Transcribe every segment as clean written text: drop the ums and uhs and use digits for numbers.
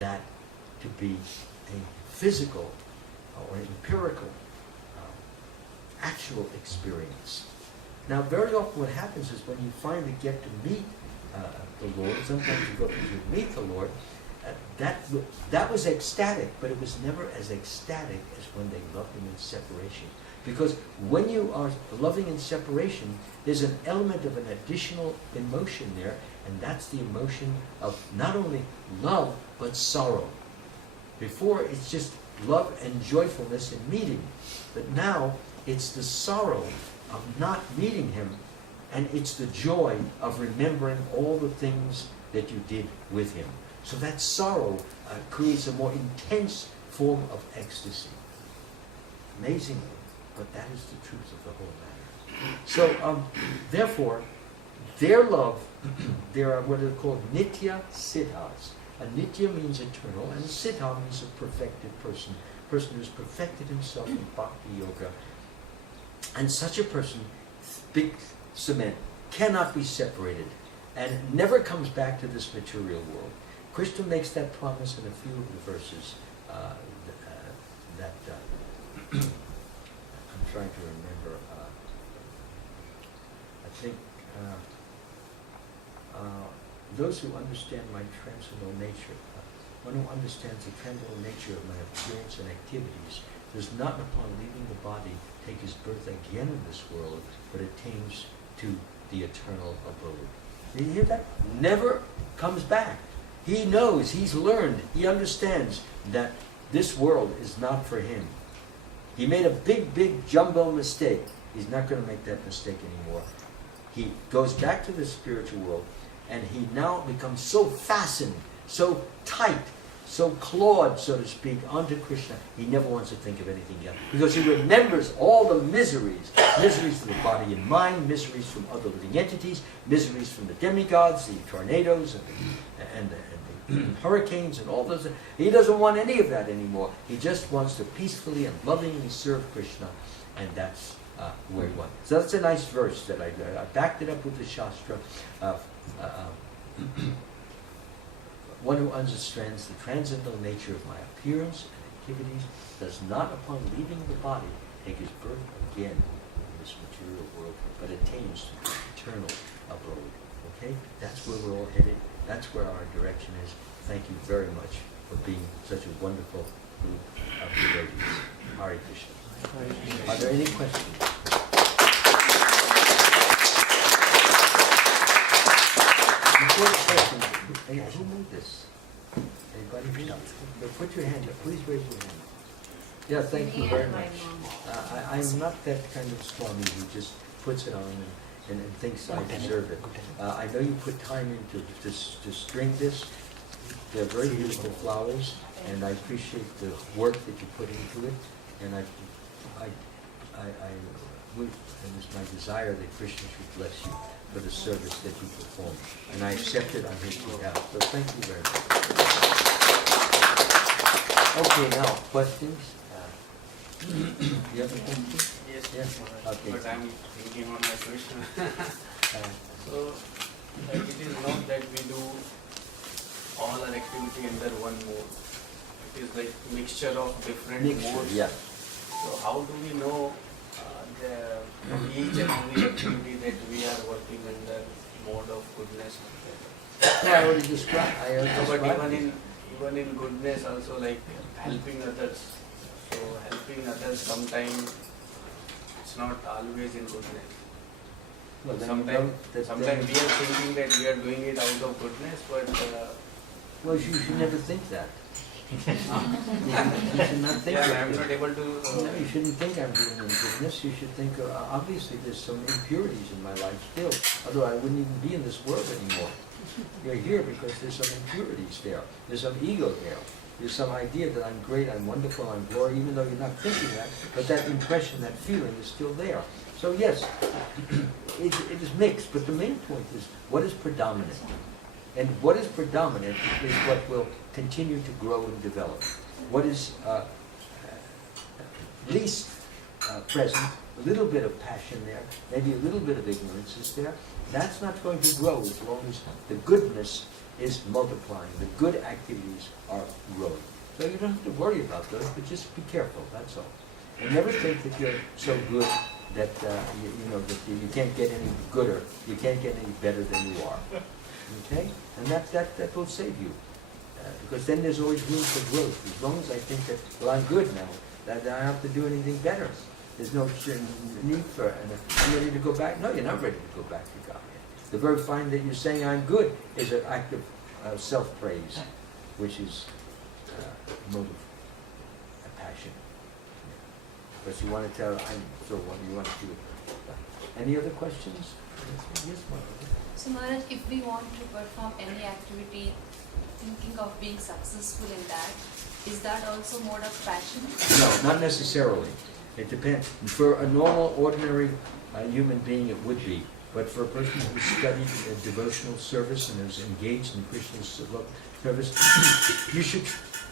that to be a physical or empirical, actual experience. Now, very often what happens is when you finally get to meet the Lord, sometimes you go to meet the Lord, that was ecstatic, but it was never as ecstatic as when they loved Him in separation. Because when you are loving in separation, there's an element of an additional emotion there, and that's the emotion of not only love, but sorrow. Before, it's just love and joyfulness in meeting. But now, it's the sorrow of not meeting Him, and it's the joy of remembering all the things that you did with Him. So that sorrow creates a more intense form of ecstasy. Amazingly, but that is the truth of the whole matter. So, therefore, their love, there are what are called nitya siddhas. A nitya means eternal, and a siddha means a perfected person. A person who's perfected himself in bhakti yoga. And such a person, big cement, cannot be separated and never comes back to this material world. Krishna makes that promise in a few of the verses that I'm trying to remember. I think those who understand my transcendental nature, one who understands the transcendental nature of my appearance and activities, does not upon leaving the body take his birth again in this world, but attains to the eternal abode. Did you hear that? Never comes back. He knows, he's learned, he understands that this world is not for him. He made a big jumbo mistake. He's not going to make that mistake anymore. He goes back to the spiritual world, and he now becomes so fastened, so tight, so clawed, so to speak, onto Krishna, he never wants to think of anything else. Because he remembers all the miseries to the body and mind, miseries from other living entities, miseries from the demigods, the tornadoes, and the hurricanes, and all those. He doesn't want any of that anymore. He just wants to peacefully and lovingly serve Krishna, and that's where he wants. So that's a nice verse that I backed it up with the Shastra. One who understands the transcendental nature of my appearance and activities does not, upon leaving the body, take his birth again in this material world, but attains to the eternal abode. Okay? That's where we're all headed. That's where our direction is. Thank you very much for being such a wonderful group of devotees. Hare Krishna. Are there any questions? Before the question, hey, who made this? Anybody? No, put your hand up. Please raise your hand. Yeah, thank you very much. I'm not that kind of Swami who just puts it on and thinks I deserve it. I know you put time into to string this. They're very beautiful flowers, and I appreciate the work that you put into it. And and it's my desire that Krishna should bless you for the service that you perform. And I accept it on his behalf. So thank you very much. Okay, now, questions? You have a question? Yes. Okay. But I'm thinking on my question. So, like it is not that we do all our activity under one mode. It is like mixture of different modes. Yeah. So how do we know each and every activity that we are working under mode of goodness? I already described. But even in goodness also, like helping others. So helping others sometimes it's not always in goodness. Well, sometimes we are thinking that we are doing it out of goodness, but well, you should never think that. You should not think that. I'm not able to. No, you shouldn't think I'm doing in goodness. You should think, obviously, there's some impurities in my life still. Otherwise, I wouldn't even be in this world anymore. You're here because there's some impurities there. There's some ego there. There's some idea that I'm great, I'm wonderful, I'm glory, even though you're not thinking that, but that impression, that feeling is still there. So yes, it is mixed, but the main point is what is predominant. And what is predominant is what will continue to grow and develop. What is least present, a little bit of passion there, maybe a little bit of ignorance is there, that's not going to grow as long as the goodness is multiplying. The good activities are growing. So you don't have to worry about those, but just be careful, that's all. And never think that you're so good that that you can't get any gooder, you can't get any better than you are. Okay? And that will save you. Because then there's always room for growth. As long as I think that, well, I'm good now, that I don't have to do anything better. There's no need for it. And I'm ready to go back. No, you're not ready to go back to God. The very fact that you're saying I'm good is an act of self-praise, which is motive, a passion. But you want to tell, you want to do it. Any other questions? Yes, Maharaj. So Maharaj, if we want to perform any activity thinking of being successful in that, is that also mode of passion? No, not necessarily. It depends. For a normal, ordinary human being, it would be. But for a person who studied devotional service and is engaged in Krishna's service,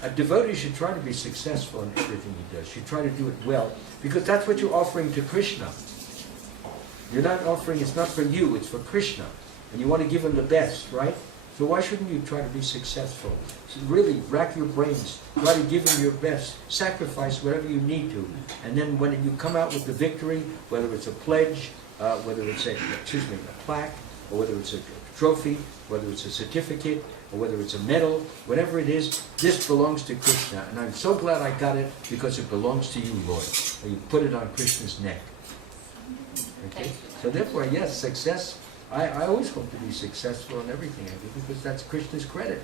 a devotee should try to be successful in everything he does. Should try to do it well, because that's what you're offering to Krishna. You're not offering, it's not for you, it's for Krishna. And you want to give him the best, right? So why shouldn't you try to be successful? So really, rack your brains. Try to give him your best. Sacrifice whatever you need to. And then when you come out with the victory, whether it's a pledge, whether it's a plaque, or whether it's a trophy, whether it's a certificate, or whether it's a medal, whatever it is, this belongs to Krishna. And I'm so glad I got it because it belongs to you, Lord. And you put it on Krishna's neck. Okay? So therefore, yes, success. I always hope to be successful in everything I do because that's Krishna's credit,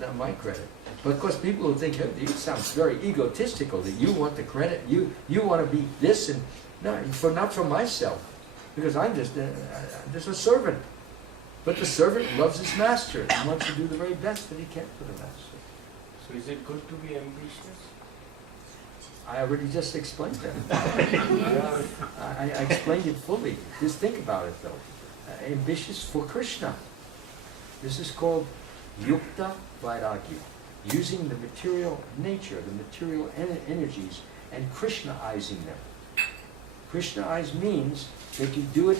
not my credit. But of course people will think, hey, it sounds very egotistical that you want the credit, you want to be this, and no, not for myself, because I'm just a servant. But the servant loves his master and wants to do the very best that he can for the master. So is it good to be ambitious? I already just explained that. I explained it fully. Just think about it though. Ambitious for Krishna. This is called yukta vairagya, using the material nature, the material energies, and Krishnaizing them. Krishnaizing means that you do it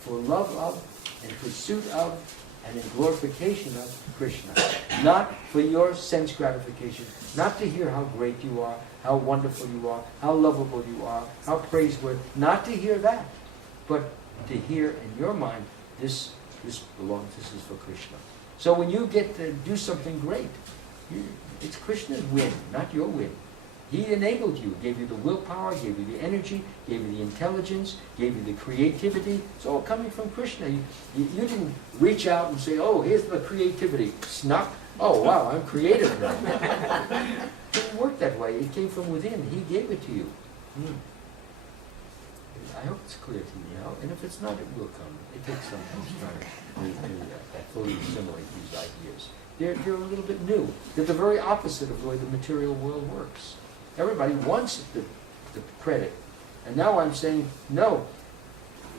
for love of, in pursuit of, and in glorification of Krishna. Not for your sense gratification, not to hear how great you are, how wonderful you are, how lovable you are, how praiseworthy, not to hear that, but to hear in your mind, this belongs, this is for Krishna. So when you get to do something great, it's Krishna's win, not your win. He enabled you, gave you the willpower, gave you the energy, gave you the intelligence, gave you the creativity. It's all coming from Krishna. You didn't reach out and say, oh, here's the creativity. Snuck. Oh, wow, I'm creative now. It didn't work that way. It came from within. He gave it to you. I hope it's clear to you now, and if it's not, it will come. It takes some time to fully assimilate these ideas. They're a little bit new. They're the very opposite of the way the material world works. Everybody wants the credit. And now I'm saying, no,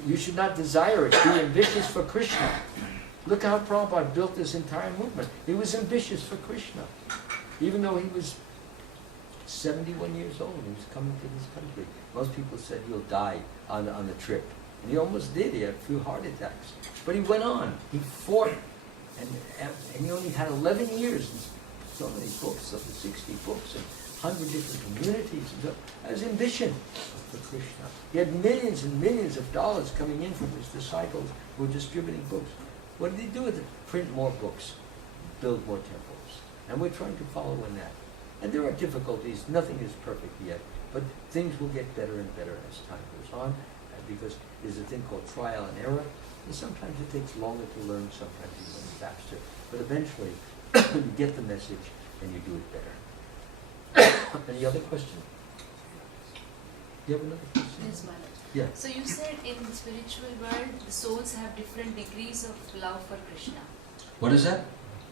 you should not desire it. Be ambitious for Krishna. Look how Prabhupada built this entire movement. He was ambitious for Krishna. Even though he was 71 years old, he was coming to this country. Most people said he'll die on the trip. And he almost did. He had a few heart attacks. But he went on. He fought. And he only had 11 years. And so many books, over 60 books, and 100 different communities. And so that was ambition for Krishna. He had millions and millions of dollars coming in from his disciples who were distributing books. What did he do with it? Print more books. Build more temples. And we're trying to follow in that. And there are difficulties. Nothing is perfect yet. But things will get better and better as time goes on, because there's a thing called trial and error. And sometimes it takes longer to learn, sometimes you learn faster. But eventually, you get the message and you do it better. Any other question? You have another question? Yes, Maharaj. Yeah. So you said in the spiritual world, the souls have different degrees of love for Krishna. What is that?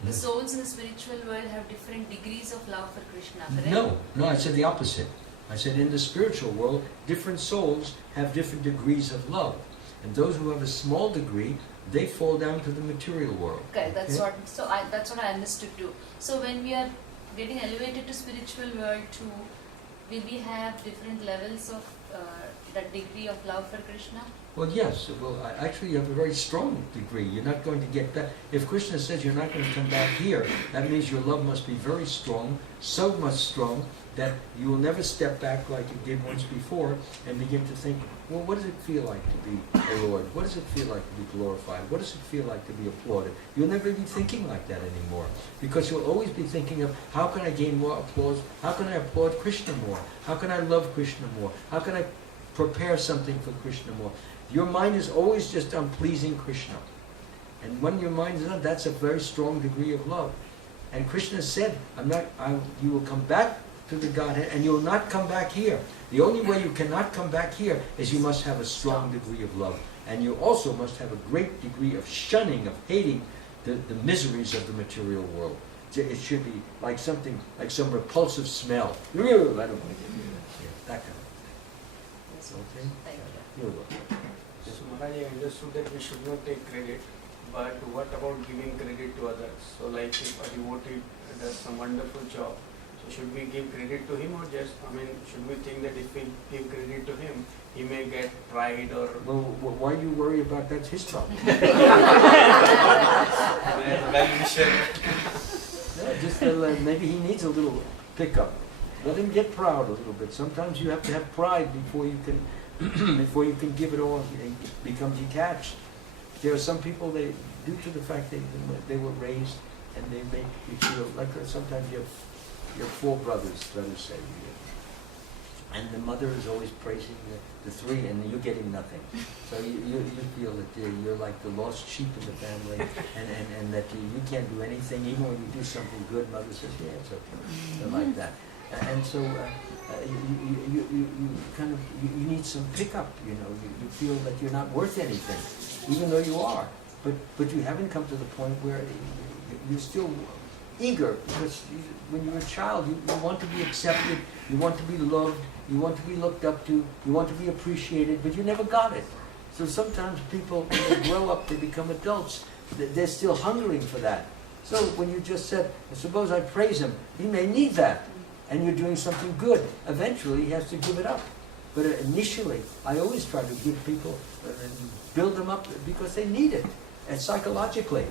The souls in the spiritual world have different degrees of love for Krishna, correct? No, I said the opposite. I said in the spiritual world, different souls have different degrees of love. And those who have a small degree, they fall down to the material world. Okay, that's what I understood too. So when we are getting elevated to spiritual world to will we have different levels of that degree of love for Krishna? Well, yes. Well, actually, you have a very strong degree. You're not going to get back. If Krishna says you're not going to come back here, that means your love must be very strong, so much strong that you will never step back like you did once before and begin to think, well, what does it feel like to be a Lord? What does it feel like to be glorified? What does it feel like to be applauded? You'll never be thinking like that anymore, because you'll always be thinking of, how can I gain more applause? How can I applaud Krishna more? How can I love Krishna more? How can I prepare something for Krishna more? Your mind is always just on pleasing Krishna. And when your mind is on, that's a very strong degree of love. And Krishna said, you will come back to the Godhead, and you will not come back here. The only way you cannot come back here is you must have a strong degree of love. And you also must have a great degree of shunning, of hating the miseries of the material world. It should be like something, like some repulsive smell. I don't want to get near that. Yeah, that kind of thing. Yes. Okay? Thank you. You're welcome. So Maharaj, I understood that we should not take credit, but what about giving credit to others? So like if a devotee does some wonderful job, so should we give credit to him, or just, should we think that if we give credit to him, he may get pride or... Well, why do you worry about that's his problem? Well-wisher. No, just maybe he needs a little pickup. Let him get proud a little bit. Sometimes you have to have pride before you can before you can give it all and become detached. There are some people, due to the fact they were raised, and they make you feel like sometimes you have four brothers, let us say, and the mother is always praising the three, and you're getting nothing. So you feel that you're like the lost sheep in the family, and that you can't do anything. Even when you do something good, mother says, yeah, it's okay. They're like that. And so you need some pickup, you feel that you're not worth anything, even though you are. But you haven't come to the point where you're still eager, because when you're a child, you want to be accepted, you want to be loved, you want to be looked up to, you want to be appreciated, but you never got it. So sometimes people, when they grow up, they become adults, they're still hungering for that. So when you just said, suppose I praise him, he may need that, and you're doing something good. Eventually he has to give it up. But initially, I always try to give people, build them up, because they need it, and psychologically.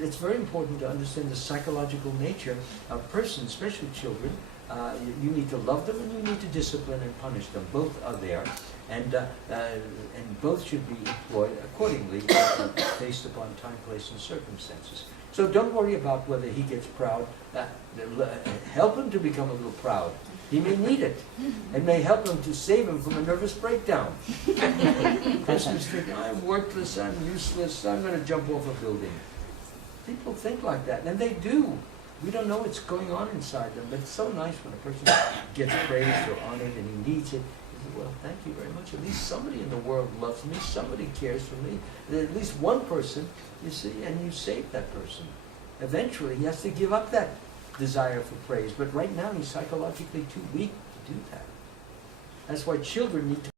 It's very important to understand the psychological nature of persons, especially children. You need to love them, and you need to discipline and punish them. Both are there, and both should be employed accordingly, based upon time, place, and circumstances. So don't worry about whether he gets proud. Help him to become a little proud. He may need it. It may help him to save him from a nervous breakdown. Persons think, I'm worthless, I'm useless, I'm going to jump off a building. People think like that, and they do. We don't know what's going on inside them, but it's so nice when a person gets praised or honored and he needs it. He says, well, thank you very much. At least somebody in the world loves me, somebody cares for me. At least one person, you see, and you save that person. Eventually, he has to give up that desire for praise, but right now he's psychologically too weak to do that. That's why children need to